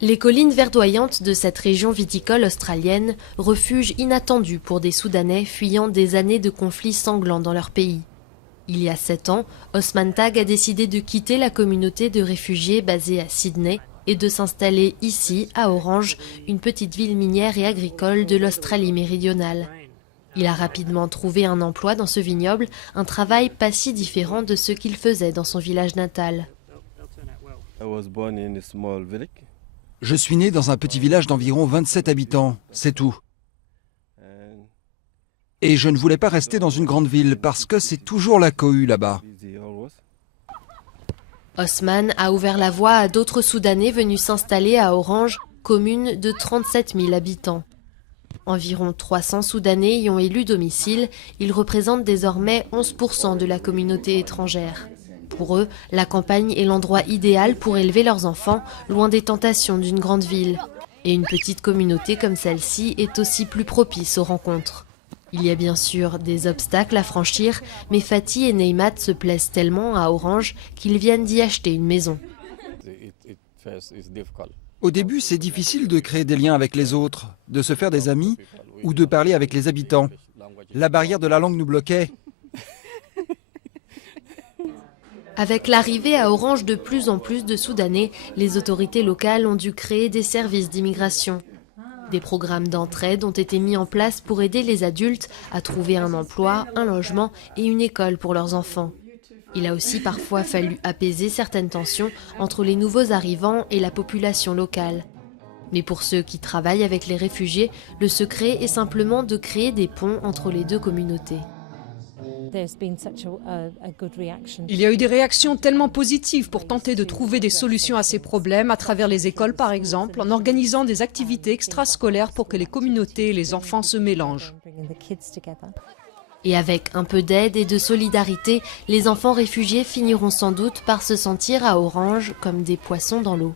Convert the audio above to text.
Les collines verdoyantes de cette région viticole australienne, refuge inattendu pour des Soudanais fuyant des années de conflits sanglants dans leur pays. Il y a 7 ans, Osman Tag a décidé de quitter la communauté de réfugiés basée à Sydney et de s'installer ici, à Orange, une petite ville minière et agricole de l'Australie méridionale. Il a rapidement trouvé un emploi dans ce vignoble, un travail pas si différent de ce qu'il faisait dans son village natal. Je suis né dans un petit village d'environ 27 habitants, c'est tout. Et je ne voulais pas rester dans une grande ville parce que c'est toujours la cohue là-bas. Osman a ouvert la voie à d'autres Soudanais venus s'installer à Orange, commune de 37 000 habitants. Environ 300 Soudanais y ont élu domicile, ils représentent désormais 11% de la communauté étrangère. Pour eux, la campagne est l'endroit idéal pour élever leurs enfants, loin des tentations d'une grande ville. Et une petite communauté comme celle-ci est aussi plus propice aux rencontres. Il y a bien sûr des obstacles à franchir, mais Fatih et Neymat se plaisent tellement à Orange qu'ils viennent d'y acheter une maison. Au début, c'est difficile de créer des liens avec les autres, de se faire des amis ou de parler avec les habitants. La barrière de la langue nous bloquait. Avec l'arrivée à Orange de plus en plus de Soudanais, les autorités locales ont dû créer des services d'immigration. Des programmes d'entraide ont été mis en place pour aider les adultes à trouver un emploi, un logement et une école pour leurs enfants. Il a aussi parfois fallu apaiser certaines tensions entre les nouveaux arrivants et la population locale. Mais pour ceux qui travaillent avec les réfugiés, le secret est simplement de créer des ponts entre les deux communautés. Il y a eu des réactions tellement positives pour tenter de trouver des solutions à ces problèmes à travers les écoles par exemple, en organisant des activités extrascolaires pour que les communautés et les enfants se mélangent. Et avec un peu d'aide et de solidarité, les enfants réfugiés finiront sans doute par se sentir à Orange comme des poissons dans l'eau.